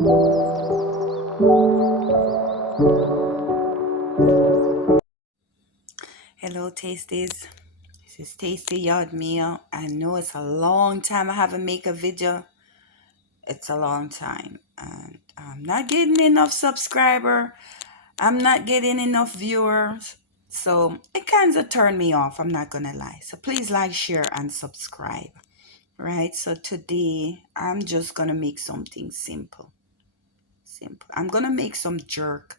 Hello, tasties. This is Tasty Yard Meal. I know it's a long time I haven't make a video. It's a long time, and I'm not getting enough subscriber. I'm not getting enough viewers, so it kind of turned me off. I'm not gonna lie. So please like, share, and subscribe. Right. So today I'm just gonna make something simple. Simple. I'm gonna make some jerk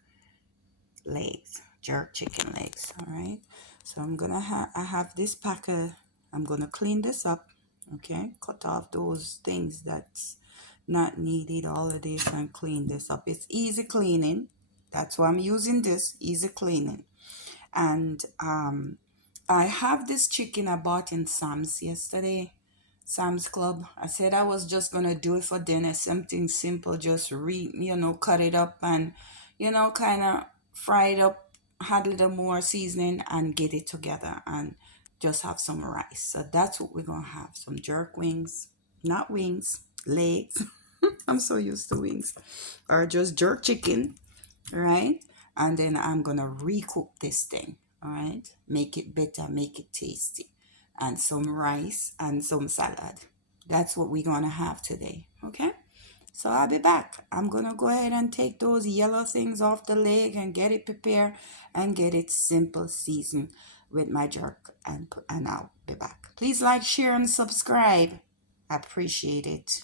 chicken legs. All right, so I have this packer. I'm gonna clean this up. Okay, cut off those things that's not needed, all of this, and clean this up. It's easy cleaning. That's why I'm using this, easy cleaning. And I have this chicken I bought in Sam's yesterday, Sam's Club. I said I was just gonna do it for dinner, something simple, just cut it up and kind of fry it up, add a little more seasoning and get it together and just have some rice. So that's what we're gonna have. Some jerk wings, not wings, legs. I'm so used to wings. Or just jerk chicken, right? And then I'm gonna recook this thing, all right? Make it better, make it tasty, and some rice and some salad. That's what we're gonna have today, okay? So I'll be back. I'm gonna go ahead and take those yellow things off the leg and get it prepared and get it simple seasoned with my jerk, and I'll be back. Please like, share, and subscribe. I appreciate it.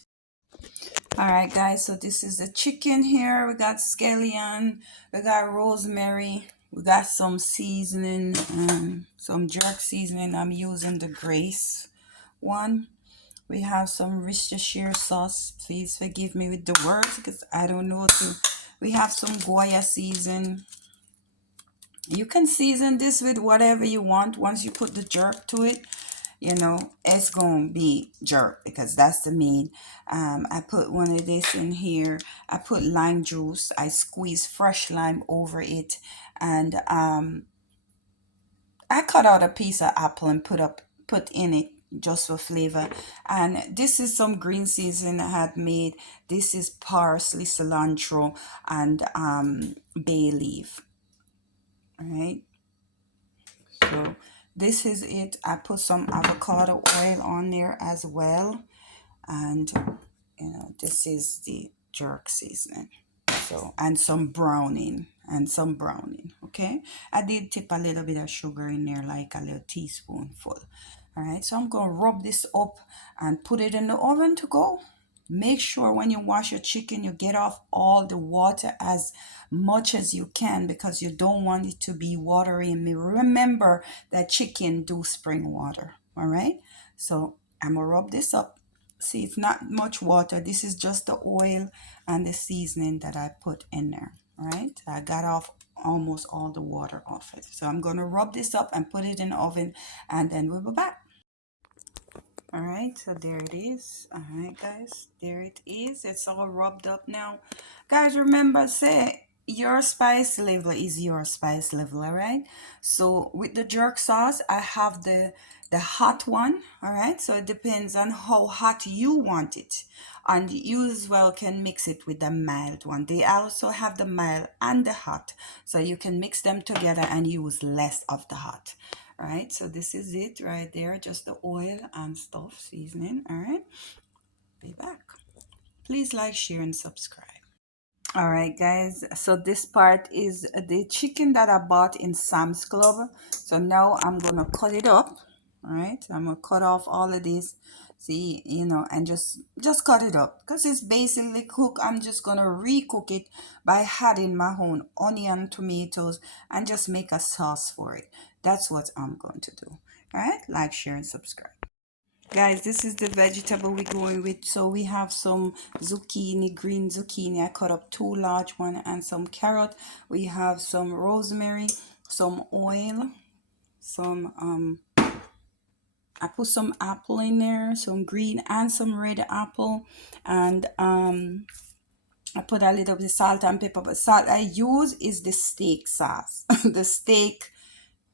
All right, guys, so this is the chicken here. We got scallion, we got rosemary, we got some seasoning, some jerk seasoning. I'm using the Grace one. We have some Worcestershire sauce. Please forgive me with the words because I don't know to. We have some Goya season. You can season this with whatever you want. Once you put the jerk to it, it's gonna be jerk because that's the main. I put one of this in here. I put lime juice. I squeeze fresh lime over it, and I cut out a piece of apple and put in it just for flavor. And this is some green seasoning I had made. This is parsley, cilantro, and bay leaf. All right, so this is it. I put some avocado oil on there as well, and this is the jerk seasoning. So and some browning. Okay, I did tip a little bit of sugar in there, like a little teaspoonful. All right, so I'm gonna rub this up and put it in the oven to go. Make sure when you wash your chicken, you get off all the water as much as you can because you don't want it to be watery. And remember that chicken do spring water. All right, so I'm gonna rub this up. See, it's not much water. This is just the oil and the seasoning that I put in there. All right, I got off almost all the water off it. So I'm gonna rub this up and put it in the oven, and then we'll be back. All right, so there it is. All right, guys, there it is. It's all rubbed up now. Guys, remember, say your spice level is your spice level, all right? So with the jerk sauce, I have the hot one, all right? So it depends on how hot you want it. And you as well can mix it with the mild one. They also have the mild and the hot. So you can mix them together and use less of the hot. All right, so this is it right there, just the oil and stuff, seasoning. All right, be back. Please like, share, and subscribe. All right, guys, so this part is the chicken that I bought in Sam's Club. So now I'm gonna cut it up. All right, I'm gonna cut off all of this. See, and just cut it up because it's basically cooked. I'm just gonna recook it by adding my own onion, tomatoes, and just make a sauce for it. That's what I'm going to do. All right, like, share, and subscribe. Guys, this is the vegetable we're going with. So we have some zucchini, green zucchini. I cut up two large ones and some carrot. We have some rosemary, some oil, some I put some apple in there, some green and some red apple, and I put a little bit of salt and pepper. But salt I use is the steak sauce, the steak,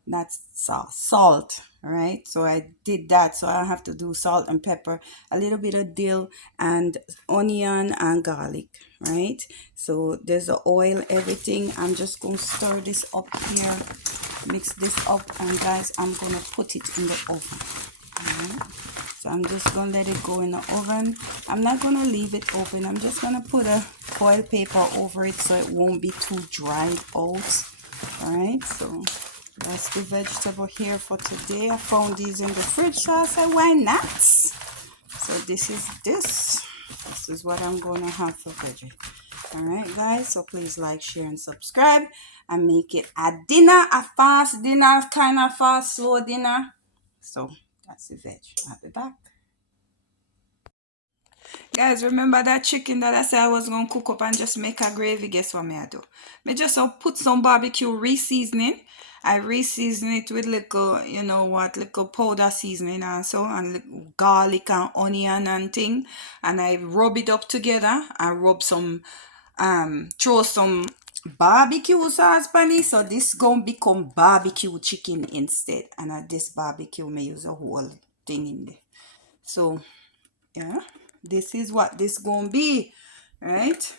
not sauce, salt. All right, so I did that, so I have to do salt and pepper, a little bit of dill and onion and garlic, right? So there's the oil, everything. I'm just gonna stir this up here, mix this up, and guys, I'm gonna put it in the oven. All right, so I'm just gonna let it go in the oven. I'm not gonna leave it open. I'm just gonna put a foil paper over it so it won't be too dried out. All right, so that's the vegetable here for today. I found these in the fridge, so I said, why not? So this is what I'm gonna have for veggie. All right, guys, so please like, share, and subscribe, and make it a dinner, a fast dinner, kind of fast, slow dinner. So that's the veg. I'll be back. Guys, remember that chicken that I said I was going to cook up and just make a gravy? Guess what I do? I just put some barbecue re-seasoning. I re-season it with little, you know what, little powder seasoning also, and garlic and onion and thing. And I rub it up together. I rub some, throw some barbecue sauce on it. So this gonna become barbecue chicken instead. And this barbecue may use a whole thing in there. So yeah, this is what this gonna be, right?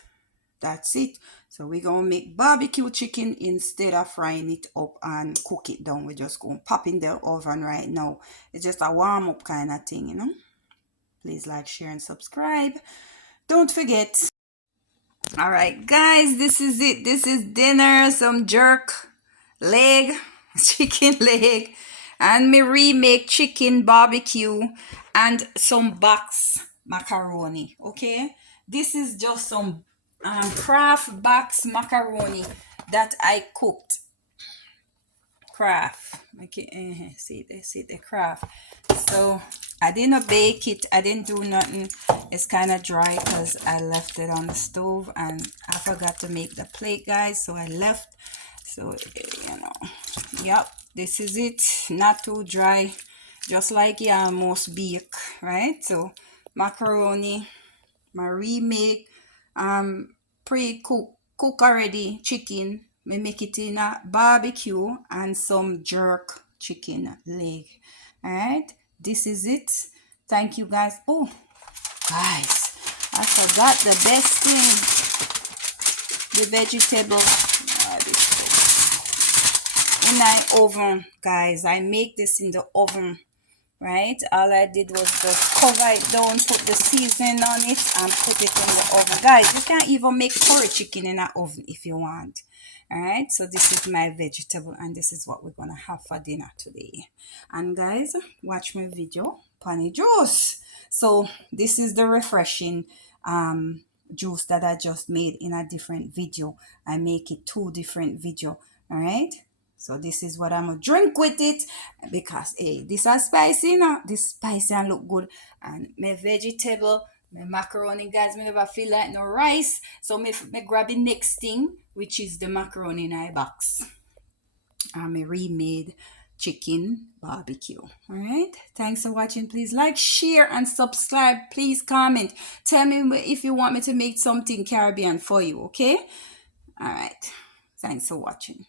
That's it. So we're gonna make barbecue chicken instead of frying it up and cook it down. We're just gonna pop in the oven right now. It's just a warm up kind of thing, you know. Please like, share, and subscribe. Don't forget. All right, guys, this is it. This is dinner. Some jerk leg, chicken leg, and me remake chicken barbecue and some box macaroni. Okay, this is just some craft box macaroni that I cooked. Craft. Okay, see the craft. So I didn't bake it. I didn't do nothing. It's kind of dry because I left it on the stove and I forgot to make the plate, guys. So I left. So you know, yep. This is it. Not too dry, just like you almost bake, right? So macaroni, my remake, pre-cook already chicken. Me make it in a barbecue and some jerk chicken leg. All right, this is it. Thank you, guys. Oh, guys, I forgot the best thing: the vegetable. In my oven, guys. I make this in the oven, right? All I did was just cover it down, put the seasoning on it, and put it in the oven. Guys, you can even make curry chicken in an oven if you want. All right, so this is my vegetable, and this is what we're gonna have for dinner today. And guys, watch my video, Pani Juice. So this is the refreshing juice that I just made in a different video. I make it two different video. All right, so this is what I'm gonna drink with it because hey, this is spicy now. This spicy and look good. And my vegetable, my macaroni, guys, me never feel like no rice. So me grab the next thing, which is the macaroni in a box. And me remade chicken barbecue. All right. Thanks for watching. Please like, share, and subscribe. Please comment. Tell me if you want me to make something Caribbean for you. Okay. All right. Thanks for watching.